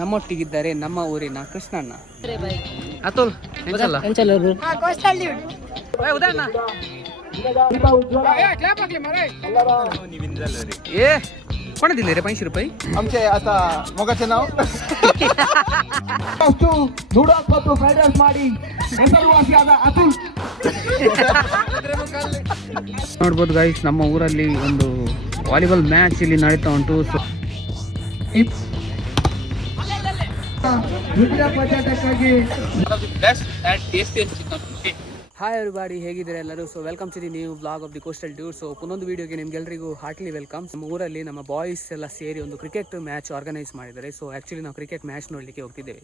ನಮ್ಮೊಟ್ಟಿಗಿದ್ದಾರೆ ನಮ್ಮ ಊರಿನ ಕೃಷ್ಣಣ್ಣ, ಅತುಲ್ ಉದಯಣ್ಣ. ए कोण दिले रे 500 रुपये आमचे आता मोगाचे नाव ಅಷ್ಟು ದುಡಾಪತ್ತು ಫೈನಾನ್ಸ್ ಮಾಡಿ ಹೆಸರುವಾಸಿಯಾದ ಅತುಲ್. ನೋಡ್ಬೋದು ಗೈಸ್, ನಮ್ಮ ಊರಲ್ಲಿ ಒಂದು ವಾಲಿಬಾಲ್ ಮ್ಯಾಚ್ ಇಲ್ಲಿ ನಡೀತಾ ಉಂಟು. ಹಾಯ್ ಎವ್ರಿಬಾಡಿ, ಹೇಗಿದ್ದಾರೆ ಎಲ್ಲರೂ? So welcome to the new vlog of the coastal ಡ್ಯೂರ್. ಸೊ ಒಂದೊಂದು ವೀಡಿಯೋಗೆ ನಿಮ್ಗೆಲ್ಲರಿಗೂ ಹಾರ್ಟ್ಲಿ ವೆಲ್ಕಮ್. ನಮ್ಮ ಊರಲ್ಲಿ ನಮ್ಮ ಬಾಯ್ಸ್ ಎಲ್ಲ ಸೇರಿ ಒಂದು ಕ್ರಿಕೆಟ್ ಮ್ಯಾಚ್ ಆರ್ಗನೈಸ್ ಮಾಡಿದ್ದಾರೆ. ಸೊ ಆ್ಯಕ್ಚುಲಿ ನಾವು ಕ್ರಿಕೆಟ್ ಮ್ಯಾಚ್ ನೋಡಲಿಕ್ಕೆ ಹೋಗ್ತಿದ್ದೇವೆ.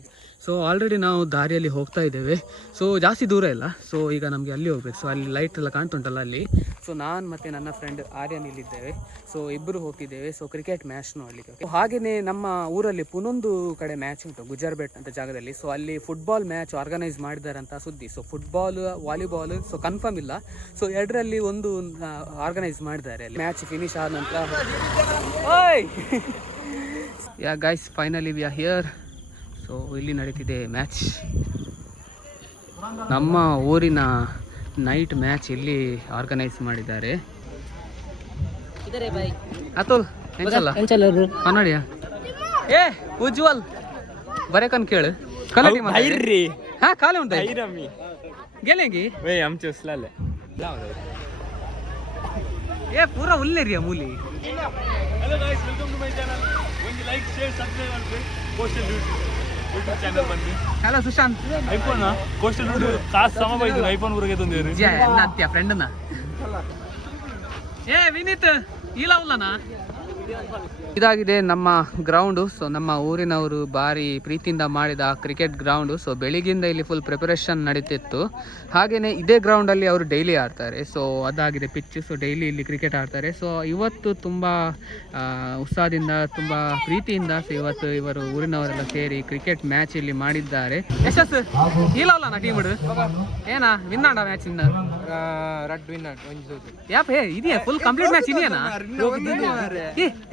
ಸೊ ಆಲ್ರೆಡಿ ನಾವು ದಾರಿಯಲ್ಲಿ ಹೋಗ್ತಾ ಇದ್ದೇವೆ. ಸೊ ಜಾಸ್ತಿ ದೂರ ಇಲ್ಲ. ಸೊ ಈಗ ನಮಗೆ ಅಲ್ಲಿ ಹೋಗ್ಬೇಕು. ಸೊ ಅಲ್ಲಿ ಲೈಟ್ ಎಲ್ಲ ಕಾಣ್ತುಂಟಲ್ಲ ಅಲ್ಲಿ. ಸೊ ನಾನು ಮತ್ತು ನನ್ನ ಫ್ರೆಂಡ್ ಆರ್ಯನ್ ಇಲ್ಲಿದ್ದೇವೆ. ಸೊ ಇಬ್ಬರು ಹೋಗ್ತಿದ್ದೇವೆ ಸೊ ಕ್ರಿಕೆಟ್ ಮ್ಯಾಚ್ ನೋಡಲಿಕ್ಕೆ. ಹಾಗೆಯೇ ನಮ್ಮ ಊರಲ್ಲಿ ಪುನೊಂದು ಕಡೆ ಮ್ಯಾಚ್ ಉಂಟು, ಗುಜರ್ಬೆಟ್ ಅಂತ ಜಾಗದಲ್ಲಿ. ಸೊ ಅಲ್ಲಿ ಫುಟ್ಬಾಲ್ ಮ್ಯಾಚ್ ಆರ್ಗನೈಸ್ ಮಾಡಿದ್ದಾರೆ ಅಂತ ಸುದ್ದಿ. So football, volleyball so confirm ಇಲ್ಲ. ಸೊ ಎರಡರಲ್ಲಿ ಒಂದು ಆರ್ಗನೈಸ್ ಮಾಡಿದ್ದಾರೆ. ಅಲ್ಲಿ ಮ್ಯಾಚ್ ಫಿನಿಶ್ ಆದ ನಂತರ ಯಾ guys, finally we are here. So ಇಲ್ಲಿ ನಡೀತಿದೆ ಮ್ಯಾಚ್. ನಮ್ಮ ಊರಿನ ನೈಟ್ ಮ್ಯಾಚ್ ಇಲ್ಲಿ ಆರ್ಗನೈಸ್ ಮಾಡಿದ್ದಾರೆ. ಅತುಲ್ ಕನ್ನಡಿಯ ಏ ಉಜ್ವಲ್ ಬರೇಕನ್ ಕೇಳು. ಹಾ ಕಾಲೇ ಉಂಟು गेलेंगे भाई हम चुसला ले ये पूरा उल्ले रिया मूली. Hello guys, welcome to my channel. ಒಂದು ಲೈಕ್ ಶೇರ್ ಸಬ್ಸ್ಕ್ರೈಬ್ ಮಾಡ್ರಿ. ಕೋಸ್ಟಲ್ ಯೂಟ್ಯೂಬ್ ಚಾನೆಲ್ ಬಂದಿ. Hello Sushant. IPhone coastal YouTube ಕಾಸ್ ಸಮ ಬೈದು ಐಫೋನ್ ಊರಿಗೆ ತಂದಿರಿ. ಜಯ ನತ್ಯ ಫ್ರೆಂಡ್ನ ಏ ವಿನೀತ್ ಇಲ್ಲ ಉಲ್ಲನಾ. ಇದಾಗಿದೆ ನಮ್ಮ ಗ್ರೌಂಡು. ಸೊ ನಮ್ಮ ಊರಿನವರು ಭಾರಿ ಪ್ರೀತಿಯಿಂದ ಮಾಡಿದ ಕ್ರಿಕೆಟ್ ಗ್ರೌಂಡು. ಸೊ ಬೆಳಿಗ್ಗಿಂದ ಇಲ್ಲಿ ಫುಲ್ ಪ್ರಿಪರೇಷನ್ ನಡೀತಿತ್ತು. ಹಾಗೆಯೇ ಇದೇ ಗ್ರೌಂಡಲ್ಲಿ ಅವರು ಡೈಲಿ ಆಡ್ತಾರೆ. ಸೊ ಅದಾಗಿದೆ ಪಿಚ್. ಸೊ ಡೈಲಿ ಇಲ್ಲಿ ಕ್ರಿಕೆಟ್ ಆಡ್ತಾರೆ. ಸೊ ಇವತ್ತು ತುಂಬ ಉತ್ಸಾಹದಿಂದ, ತುಂಬ ಪ್ರೀತಿಯಿಂದ ಸೊ ಇವತ್ತು ಇವರು ಊರಿನವರೆಲ್ಲ ಸೇರಿ ಕ್ರಿಕೆಟ್ ಮ್ಯಾಚ್ ಇಲ್ಲಿ ಮಾಡಿದ್ದಾರೆ. ಯಶಸ್ ಇಲ್ಲ ಟೀಮ್ ಏನಾ ವಿನ್ನಾಡ ಮ್ಯಾಚ್ ಇಂದ ರೆಡ್ ವಿನ್ನರ್ ಯಾಪ ಇದೆಯಾ ಫುಲ್ ಕಂಪ್ಲೀಟ್ ಮ್ಯಾಚ್ ಇದೆಯಾ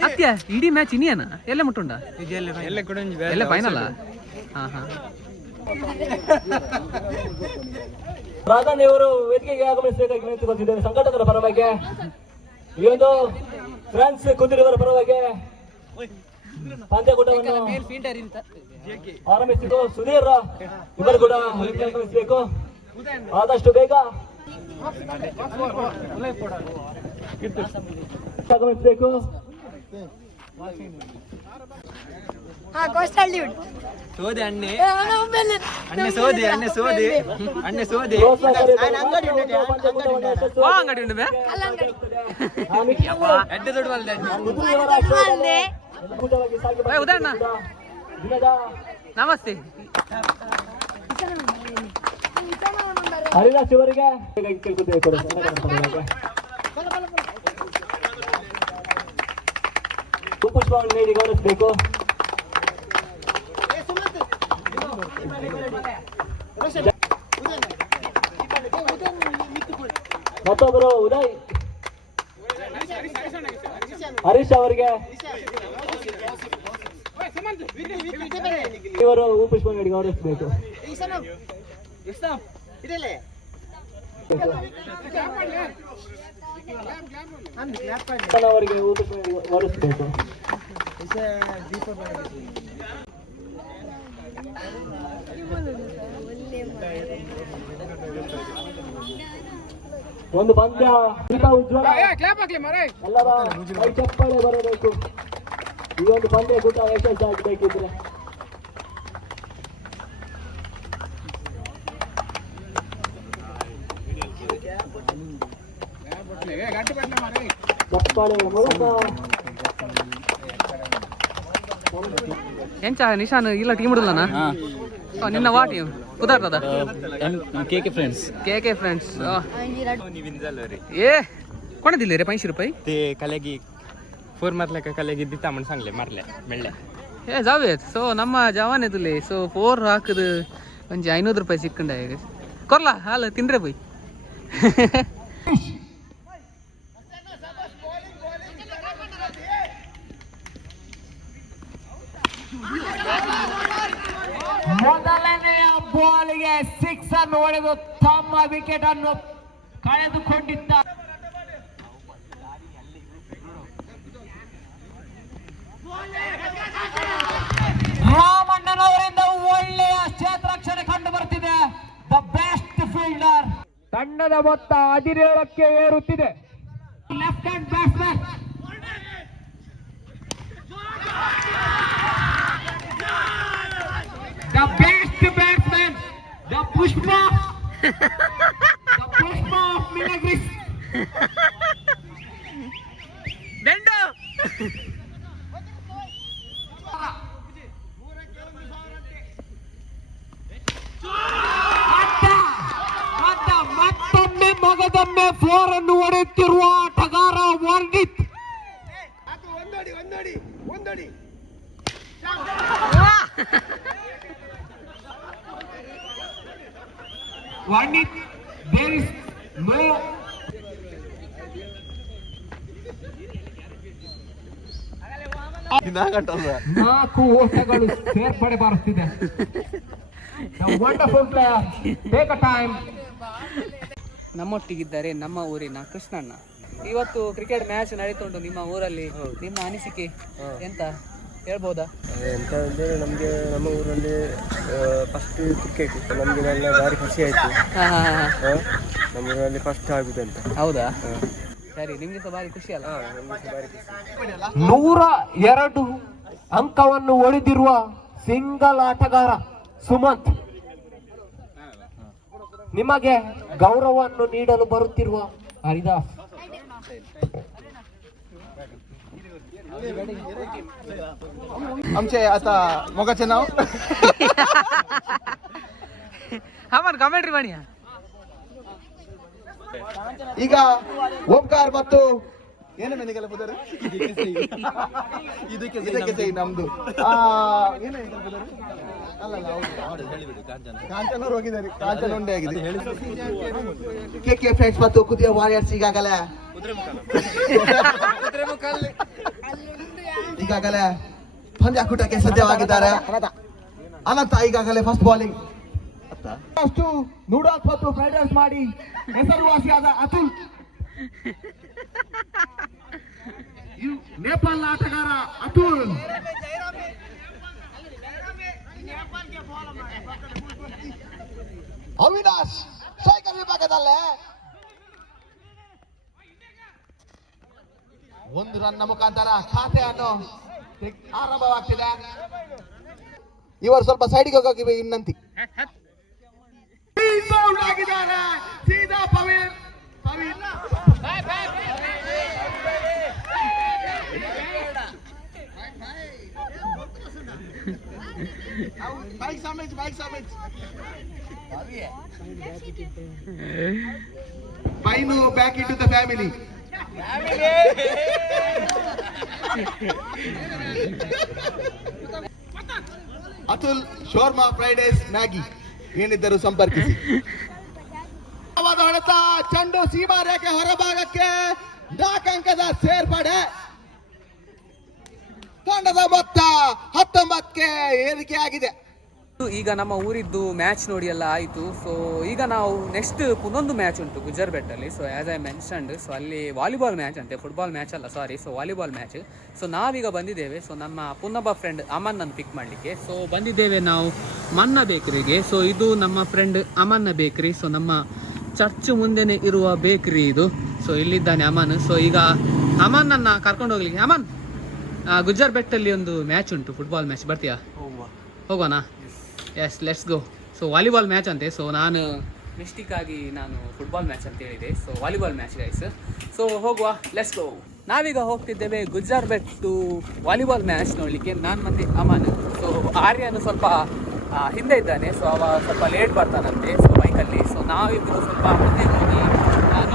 ಅತ್ಯ ಇಡೀ ಮ್ಯಾಚ್ ಇನ್ನೇನ ಎಲ್ಲ ಮುಟ್ಟುಂಡ ಎಲ್ಲ ಫೈನಲ್. ಹಾ ಪ್ರಾಧಾನ್ಯವರು ವೇದಿಕೆಗೆ ಆಗಮಿಸಬೇಕಾಗಿ ವಿನಂತಿಗೊಳ್ತಿದ್ದೇನೆ. ಸಂಘಟಕರ ಪರವಾಗಿ ಈ ಒಂದು ಫ್ರಾನ್ಸ್ ಕುದುರೆಯವರ ಪರವಾಗಿ ಪಂದ್ಯಕೂಟವನ್ನು ಆರಂಭಿಸಿದ್ದು ಸುಧೀರ್ ಇವರು ಕೂಡ ಆಗಮಿಸಬೇಕು ಆದಷ್ಟು ಬೇಗ ಆಗಮಿಸಬೇಕು. ಸೋದೆ ಅಣ್ಣೆ ಅಣ್ಣೆ ಸೋದೆ ಅಣ್ಣೆ ಸೋದೆ ಅಣ್ಣೆ ಸೋದೆ ಅಂಗಡಿ ಉಂಟು ಎಡ್ಡೆ ದೊಡ್ಡ ಬಲ್ದೆ ಉದಯಣ್ಣ ನಮಸ್ತೆ. ಹರಿದಾಸ್ ಇವರಿಗೆ ಪುಷ್ಪವನ್ನು ನೀಡಿ ಗೌರವಿಸಬೇಕು. ಮತ್ತೊಬ್ಬರು ಉದಯ್ ಹರೀಶ್ ಅವರಿಗೆ ಇವರು ಪುಷ್ಪ ನೀಡಿ ಗೌರವಿಸಬೇಕು. ಅವರಿಗೆ ಪುಷ್ಪ ನೀಡಿ ಗೌರವಿಸಬೇಕು. ಒಂದು ಪಂದ್ಯ ಉಜ್ವಲ ಎಲ್ಲರ ಕೈ ಚಪ್ಪಾಳೆ ಬರಬೇಕು. ಈ ಒಂದು ಪಂದ್ಯ ಕೂಟ ಯಶಸ್ಸಾಗಬೇಕಿದ್ರೆ ಚಪ್ಪಾಳೆ ಮೂಲಕ ಎಂಚ ನಿಶಾನ್ ಇಲ್ಲ ಟೀಮ್ ಇಡಲನ ನಿನ್ನ ವಾ ಟೀಮ್ ಕುದಾರ್ತದ केके फ्रेंड्स ए कोण दिले रे 500 रुपये ते कलेगी फोर मारले का कलेगी दिता म्हणून सांगले मारले मेळले ए जाऊयात. सो ನಮ್ಮ ಜವಾನ್ ಎದುಲೆ ಸೊ 4 ಹಾಕದು ಒಂಜಿ 500 ರೂಪಾಯಿ ಸಿಕ್ಕಂಡ ಕೊರ್ಲಾ ಹಾಲ ತಿಂದ್ರೆ ಬೈ. ಬಾಲ್ಗೆ 6 ಅನ್ನು ಹೊಡೆದು ತಮ್ಮ ವಿಕೆಟ್ ಅನ್ನು ಕಳೆದುಕೊಂಡಿದ್ದಾರೆ. ರಾಮಣ್ಣನವರಿಂದ ಒಳ್ಳೆಯ ಕ್ಷೇತ್ರರಕ್ಷಣೆ ಕಂಡು ಬರ್ತಿದೆ. The best fielder. ತಂಡದ ಮೊತ್ತ 17ಕ್ಕೆ ಏರುತ್ತಿದೆ. Left hand batsman the best batsman, the Pushpa of Minagris. Bendo. ಮತ್ತೊಮ್ಮೆ ಮಗದೊಮ್ಮೆ 4 ಅನ್ನು ಹೊಡೆಯುತ್ತಿರುವ ಆಟಗಾರ Varnit. Varnit, there is no ನಾಲ್ಕು ಓಟಗಳು ಸೇರ್ಪಡೆ ಬರುತ್ತಿದೆ. Wonderful player, take a time. ನಮ್ಮೊಟ್ಟಿಗಿದ್ದಾರೆ ನಮ್ಮ ಊರಿನ ಕೃಷ್ಣಣ್ಣ. ಇವತ್ತು ಕ್ರಿಕೆಟ್ ಮ್ಯಾಚ್ ನಡೀತುಂಟು ನಿಮ್ಮ ಊರಲ್ಲಿ. ನಿಮ್ಮ ಅನಿಸಿಕೆ ಎಂತ ಹೇಳ್ಬೋದಾ? ಎಂತ ಅಂದರೆ ನಮಗೆ ನಮ್ಮ ಊರಲ್ಲಿ ಫಸ್ಟ್ ಕ್ರಿಕೆಟ್ ನಮಗೆ ಎಲ್ಲ ಭಾರಿ ಖುಷಿ ಆಯಿತು. ನಮ್ಮ ಊರಲ್ಲಿ ಫಸ್ಟ್ ಆಗುದು ಅಂತ. ಹೌದಾ? ಸರಿ, ನಿಮಗೆ ಸಹ ಭಾರಿ ಖುಷಿ ಅಲ್ಲ? ನಮಗೆ ಭಾರಿ ಖುಷಿ. 102 ಅಂಕವನ್ನು ಹೊಡೆದಿರುವ ಸಿಂಗಲ್ ಆಟಗಾರ ಸುಮಂತ್. ನಿಮಗೆ ಗೌರವವನ್ನು ನೀಡಲು ಬರುತ್ತಿರುವ ಹರಿದಾಸ್. आमचे आता मोगाचे नाव ಕಮೆಂಟ್ರಿ ಮಾಡಿ. ಈಗ ಓಂಕಾರ್ ಮತ್ತು ಏನು ನನಗೆಲ್ಲ ಬುದರ್ ಇದಕ್ಕೆ ಸೈ ನಮ್ದು ಕಾಂಚನವ್ರು ಹೋಗಿದ್ದಾರೆ. ಕಾಂಚನ ಉಂಡೆ ಆಗಿದೆ. ಕೆ ಫ್ರೆಂಡ್ಸ್ ಮತ್ತು ಕುದಿಯ ವಾರಿಯರ್ಸ್ ಈಗಾಗಲೇ ಪಂದ್ಯಾಕೂಟಕ್ಕೆ ಸಜ್ಜವಾಗಿದ್ದಾರೆ. ಅನಂತ ಈಗಾಗಲೇ ಫಸ್ಟ್ ಬಾಲಿಂಗ್. ಅಷ್ಟು ನೂಡಲ್ಸ್ ಮತ್ತು ಫ್ರೈಡ್ ರೈಸ್ ಮಾಡಿ ಹೆಸರುವಾಸಿಯಾದ ಅತುಲ್. ನೇಪಾಳ ಆಟಗಾರ ಅತುಲ್. ಅವಿನಾಶ್ ಸ್ಟ್ರೈಕರ್ ವಿಭಾಗದಲ್ಲೇ 1 ರನ್ನ ಮುಖಾಂತರ ಖಾತೆಯನ್ನು ಆರಂಭವಾಗ್ತಿದೆ. ಇವರು ಸ್ವಲ್ಪ ಸೈಡ್ಗೆ ಹೋಗಿ ಇನ್ನಂತಿ ಆಗಿದ್ದಾರೆ. ಸೀದಾ ಪವೀರ್ Painu back into the family. Atul shawarma fried rice Maggi ಏನಿದ್ದರೂ ಸಂಪರ್ಕಿಸಿ. ಹೊಡೆತ ಚೆಂಡು ಸೀಮಾ ರೇಖೆ ಹೊರಭಾಗಕ್ಕೆ 4 ಅಂಕದ ಸೇರ್ಪಡೆ. ತಂಡದ ಮೊತ್ತ 19ಕ್ಕೆ ಏರಿಕೆಯಾಗಿದೆ. ಈಗ ನಮ್ಮ ಊರಿದ್ದು ಮ್ಯಾಚ್ ನೋಡಿ ಎಲ್ಲ ಆಯಿತು. ಸೊ ಈಗ ನಾವು ನೆಕ್ಸ್ಟ್ ಇನ್ನೊಂದು ಮ್ಯಾಚ್ ಉಂಟು ಗುಜ್ಜರ್ ಬೆಟ್ಟಲ್ಲಿ. So as I mentioned, so ಅಲ್ಲಿ ವಾಲಿಬಾಲ್ ಮ್ಯಾಚ್ ಅಂತೆ, ಫುಟ್ಬಾಲ್ ಮ್ಯಾಚ್ ಅಲ್ಲ, sorry. So volleyball match. So ನಾವೀಗ ಬಂದಿದ್ದೇವೆ. ಸೊ ನಮ್ಮ ಪುನ್ನೊಬ್ಬ ಫ್ರೆಂಡ್ ಅಮನ್ನನ್ನು ಪಿಕ್ ಮಾಡಲಿಕ್ಕೆ. ಸೊ ಬಂದಿದ್ದೇವೆ ನಾವು ಮನ್ನ ಬೇಕ್ರಿಗೆ. ಸೊ ಇದು ನಮ್ಮ ಫ್ರೆಂಡ್ ಅಮನ್ನ ಬೇಕ್ರಿ. ಸೊ ನಮ್ಮ ಚರ್ಚ್ ಮುಂದೆನೇ ಇರುವ ಬೇಕ್ರಿ ಇದು. ಸೊ ಇಲ್ಲಿದ್ದಾನೆ ಅಮನ್. ಸೊ ಈಗ ಅಮನ್ನನ್ನು ಕರ್ಕೊಂಡು ಹೋಗ್ಲಿಕ್ಕೆ. ಅಮನ್, ಗುಜ್ಜರ್ ಬೆಟ್ಟಲ್ಲಿ ಒಂದು ಮ್ಯಾಚ್ ಉಂಟು, ಫುಟ್ಬಾಲ್ ಮ್ಯಾಚ್. ಬರ್ತೀಯಾ? ಹೋಗೋಣ? Yes, let's go. So volleyball match ಅಂತೆ. ಸೊ ನಾನು ಮಿಸ್ಟೇಕಾಗಿ ಫುಟ್ಬಾಲ್ ಮ್ಯಾಚ್ ಅಂತ ಹೇಳಿದೆ. So volleyball match guys. So ಹೋಗುವ, ಲೆಟ್ಸ್ ಗೋ. ನಾವೀಗ ಹೋಗ್ತಿದ್ದೇವೆ ಗುಜ್ಜರ್ ಬೆಟ್ಟು ವಾಲಿಬಾಲ್ ಮ್ಯಾಚ್ ನೋಡಲಿಕ್ಕೆ. ನಾನು ಮತ್ತು ಅಮನ್. ಸೊ ಆರ್ಯನು ಸ್ವಲ್ಪ ಹಿಂದೆ ಇದ್ದಾನೆ. ಸೊ ಅವ ಸ್ವಲ್ಪ ಲೇಟ್ ಬರ್ತಾನಂತೆ ಸೊ ಬೈಕಲ್ಲಿ. ಸೊ ನಾವಿಬ್ಬರು ಸ್ವಲ್ಪ ಮುಂದೆ ಹೋಗಿ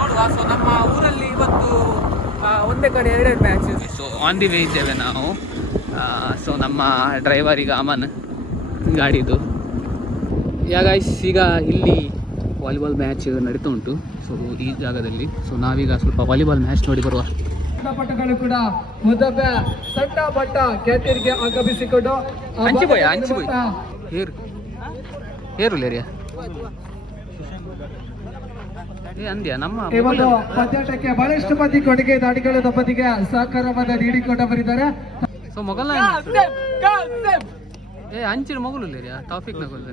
ನೋಡುವ. ಸೊ ನಮ್ಮ ಊರಲ್ಲಿ ಇವತ್ತು ಒಂದೇ ಕಡೆ 2 match. So on the way ಇದ್ದೇವೆ ನಾವು. ಸೊ ನಮ್ಮ ಡ್ರೈವರ್ ಈಗ ಅಮನ್ ಗಾಡಿದು. ಗೈಸ್, ಈಗ ಇಲ್ಲಿ ವಾಲಿಬಾಲ್ ಮ್ಯಾಚ್ ನಡೀತಾ ಉಂಟು. ಸೊ ಈ ಜಾಗದಲ್ಲಿ. ಸೊ ನಾವೀಗ ಸ್ವಲ್ಪ ವಾಲಿಬಾಲ್ ಮ್ಯಾಚ್ ನೋಡಿ ಬರುವ. ಪಟ್ಟಗಳು ಕೂಡ ಸಣ್ಣ ಪಟ್ಟ ಖ್ಯಾತಿಯರಿಗೆ ಆಗಮಿಸಿಕೊಂಡು ಹಂಚಿಬೋಯ್ ಹೇರು ಏರುಲ್ ಏರಿಯಾ ಏ ಅಂದ್ಯಾ ನಮ್ಮ ಈ ಒಂದು ಪಂದ್ಯಾಟಕ್ಕೆ ಬಹಳಷ್ಟು ಮಂದಿ ಕೊಡುಗೆ ದಾಡಿಗಳು ದಂಪತಿಗೆ ಸಹಕಾರವನ್ನು ನೀಡಿಕೊಂಡವರಿದ್ದಾರೆ. ಸೊ ಮೊಗಲ ಏ ಅಂಚಿನ ಮೊಗಲು ಏರಿಯಾ ಟಾಪಿಕ್ ನಗಲ್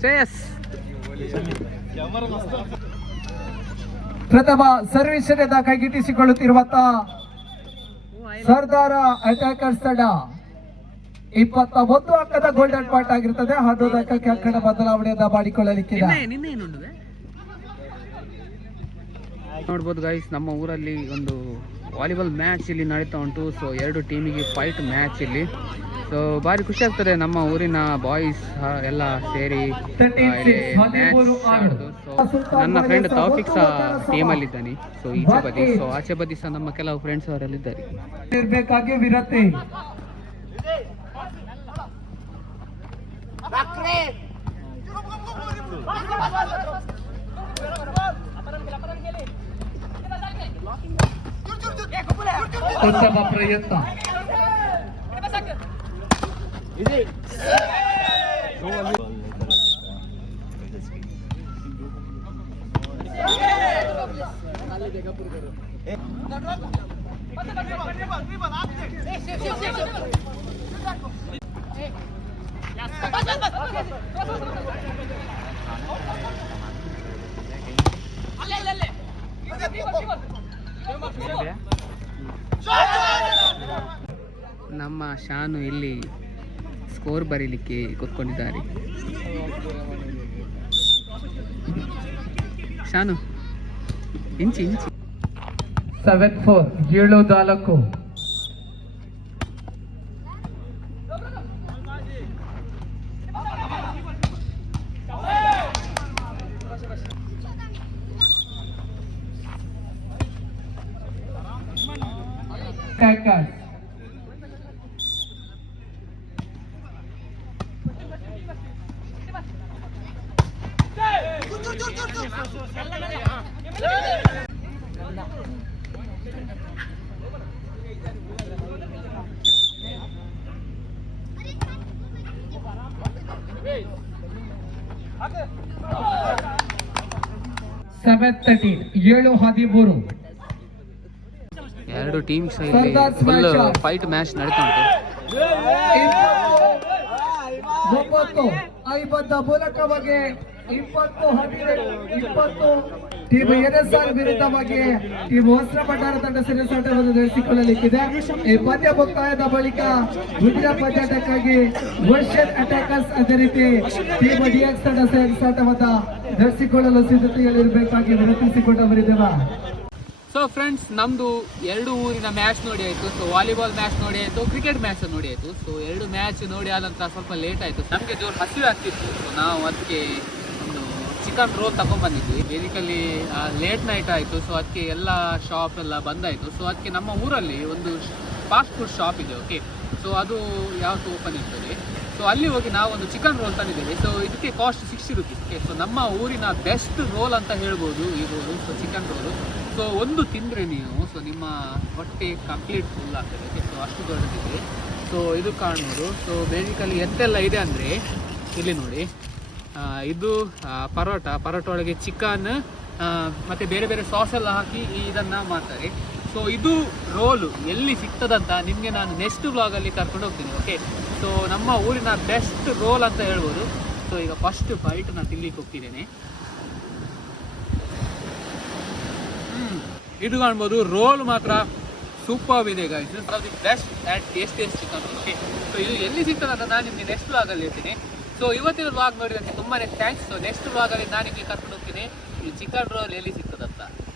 ಶ್ರೇಯಸ್ ಪ್ರಥಮ ಸರ್ವಿಸ್ ಕೈಗಿಟ್ಟಿಸಿಕೊಳ್ಳುತ್ತಿರುವಂತಹ ಸರ್ದಾರ ಅಟ್ಯಾಕರ್ಸ್ ತಂಡ 21 ಅಂಕದ ಗೋಲ್ಡನ್ ಪಾಯಿಂಟ್ ಆಗಿರುತ್ತದೆ. 11 ಅಂಕಕ್ಕೆ ಅಂಕಣ ಬದಲಾವಣೆಯನ್ನ ಮಾಡಿಕೊಳ್ಳಲಿಕ್ಕಿದೆ. ನಿನ್ನೆ ಏನುಂಡುವೆ ನೋಡ್ಬೋದು ಗೈಸ್, ನಮ್ಮ ಊರಲ್ಲಿ ಒಂದು ವಾಲಿಬಾಲ್ ಮ್ಯಾಚ್ ಇಲ್ಲಿ ನಡೀತಾ ಉಂಟು. ಸೊ 2 ಟೀಮಿಗೆ ಫೈಟ್ ಮ್ಯಾಚ್ ಇಲ್ಲಿ. ಸೊ ಭಾರಿ ಖುಷಿ ಆಗ್ತದೆ, ನಮ್ಮ ಊರಿನ ಬಾಯ್ಸ್ ಎಲ್ಲ ಸೇರಿ ಮ್ಯಾಚ್ ಆಡೋದು. ಸೊ ನನ್ನ ಫ್ರೆಂಡ್ ತೌಫಿಕ್ ಸಹ ಟೀಮಲ್ಲಿ ಇದ್ದಾನೆ. ಸೊ ಈಚೆ ಬದಿ, ಸೊ ಆಚೆ ಬದಿ ಸಹ ನಮ್ಮ ಕೆಲವು ಫ್ರೆಂಡ್ಸ್ ಅವರೆಲ್ಲ ಇದ್ದಾರೆ. ಇರಬೇಕಾಗಿ ವಿರತಿ ಉತ್ತಮ ಪ್ರಯತ್ನ. ನಮ್ಮ ಶಾನು ಇಲ್ಲಿ ಸ್ಕೋರ್ ಬರೀಲಿಕ್ಕೆ ಕೂತ್ಕೊಂಡಿದ್ದಾರೆ. ಶಾನು ಇಂಚಿ 7-4 7-4. Attackers. ಎರಡು ಟೀಮ್ಸ್ ಇಲ್ಲಿ ಫುಲ್ ಫೈಟ್ ಮ್ಯಾಚ್ ನಡೀತಾ ಉಂಟು. 9 ಮೂಲಕವಾಗಿ 20-20 ಟೀಮ್ NSR ವಿರುದ್ಧವಾಗಿ ಟೀಮ್ ವಸ್ತ್ರ ಭಂಡಾರ ತಂಡ ಸೆಣಸಾಟವನ್ನು ನಡೆಸಿಕೊಳ್ಳಲಿಕ್ಕಿದೆ. ಈ ಪಂದ್ಯ ಮುಕ್ತಾಯದ ಬಳಿಕ ಮುಂದಿನ ಪಂದ್ಯಾಟಕ್ಕಾಗಿ ವರ್ಷನ್ ಅಟ್ಯಾಕರ್ಸ್ ಅದೇ ರೀತಿ ಟೀಮ್ DX ತಂಡ ಸೆಣಸಾಟವನ್ನು ನಡೆಸಿಕೊಳ್ಳಲು ಸಿದ್ಧತೆಯಲ್ಲಿರಬೇಕಾಗಿ ವಿನಂತಿಸಿಕೊಂಡವರಿದ್ದೇವೆ. ಸೊ ಫ್ರೆಂಡ್ಸ್, ನಮ್ಮದು 2 ಊರಿನ ಮ್ಯಾಚ್ ನೋಡಿ ಆಯಿತು. ಸೊ ವಾಲಿಬಾಲ್ ಮ್ಯಾಚ್ ನೋಡಿ ಆಯಿತು, ಕ್ರಿಕೆಟ್ ಮ್ಯಾಚ್ ನೋಡಿ ಆಯಿತು. ಸೊ 2 ಮ್ಯಾಚ್ ನೋಡಿ ಆದ ನಂತರ ಸ್ವಲ್ಪ ಲೇಟ್ ಆಯಿತು. ನಮಗೆ ಜೋರು ಹಸಿವೆ ಆಗ್ತಿತ್ತು. ಸೊ ನಾವು ಅದಕ್ಕೆ ಒಂದು ಚಿಕನ್ ರೋಲ್ ತಗೊಂಡ್ಬಂದಿದ್ವಿ. ಬೇಸಿಕಲಿ ಲೇಟ್ ನೈಟ್ ಆಯಿತು. ಸೊ ಅದಕ್ಕೆ ಎಲ್ಲ ಶಾಪ್ ಎಲ್ಲ ಬಂದಾಯಿತು. ಸೊ ಅದಕ್ಕೆ ನಮ್ಮ ಊರಲ್ಲಿ ಒಂದು ಫಾಸ್ಟ್ ಫುಡ್ ಶಾಪ್ ಇದೆ. ಓಕೆ, ಸೊ ಅದು ಯಾವತ್ತು ಓಪನ್ ಇರ್ತದೆ. ಸೊ ಅಲ್ಲಿ ಹೋಗಿ ನಾವು ಒಂದು ಚಿಕನ್ ರೋಲ್ ತಂದಿದ್ದೇವೆ. ಸೊ ಇದಕ್ಕೆ ಕಾಸ್ಟ್ 60 ರೂಪೀಸ್. ಓಕೆ, ಸೊ ನಮ್ಮ ಊರಿನ ಬೆಸ್ಟ್ ರೋಲ್ ಅಂತ ಹೇಳ್ಬೋದು ಈ roll. So chicken roll, so ಒಂದು ತಿಂದರೆ ನೀವು ಸೊ ನಿಮ್ಮ ಹೊಟ್ಟೆ ಕಂಪ್ಲೀಟ್ ಫುಲ್ ಆಗ್ತದೆ. ಓಕೆ, ಸೊ ಅಷ್ಟು ದೊಡ್ಡದಿದೆ. ಸೊ ಇದು ಕಾಣ್ಬೋದು. ಸೊ ಬೇಸಿಕಲಿ ಎಂತೆಲ್ಲ ಇದೆ ಅಂದರೆ ಇಲ್ಲಿ ನೋಡಿ, ಇದು ಪರೋಟ ಒಳಗೆ ಚಿಕನ್ ಮತ್ತು ಬೇರೆ ಬೇರೆ ಸಾಸ್ ಎಲ್ಲ ಹಾಕಿ ಇದನ್ನು ಮಾಡ್ತಾರೆ. ಸೊ ಇದು ರೋಲು ಎಲ್ಲಿ ಸಿಗ್ತದಂತ ನಿಮಗೆ ನಾನು ನೆಕ್ಸ್ಟ್ ವ್ಲಾಗಲ್ಲಿ ಕರ್ಕೊಂಡು ಹೋಗ್ತೀನಿ. ಓಕೆ, ಸೊ ನಮ್ಮ ಊರಿನ ಬೆಸ್ಟ್ ರೋಲ್ ಅಂತ ಹೇಳ್ಬೋದು. ಸೊ ಈಗ ಫಸ್ಟ್ ಬೈಟ್ ನಾನು ತಿನ್ಲಿಕ್ಕೆ ಹೋಗ್ತಿದ್ದೇನೆ. ಇದು ಕಾಣ್ಬೋದು, ರೋಲ್ ಮಾತ್ರ ಸೂಪರ್ ಇದೆ guys. Is of the best and tastiest chicken roll. Okay, so ಇದು ಎಲ್ಲಿ ಸಿಗ್ತದಂತ ನಾನು ನಿಮಗೆ ನೆಕ್ಸ್ಟ್ ವ್ಲಾಗಲ್ಲಿ ಇರ್ತೀನಿ. ಸೊ ಇವತ್ತಿನ ವ್ಲಾಗ್ ನೋಡಿದ್ದಕ್ಕೆ ತುಂಬಾ ಥ್ಯಾಂಕ್ಸ್. ಸೊ ನೆಕ್ಸ್ಟ್ ವ್ಲಾಗಲ್ಲಿ ನಾನು ನಿಮಗೆ ಕರ್ಕೊಂಡು ಹೋಗ್ತೀನಿ ಈ ಚಿಕನ್ ರೋಲ್ ಎಲ್ಲಿ ಸಿಗ್ತದಂತ.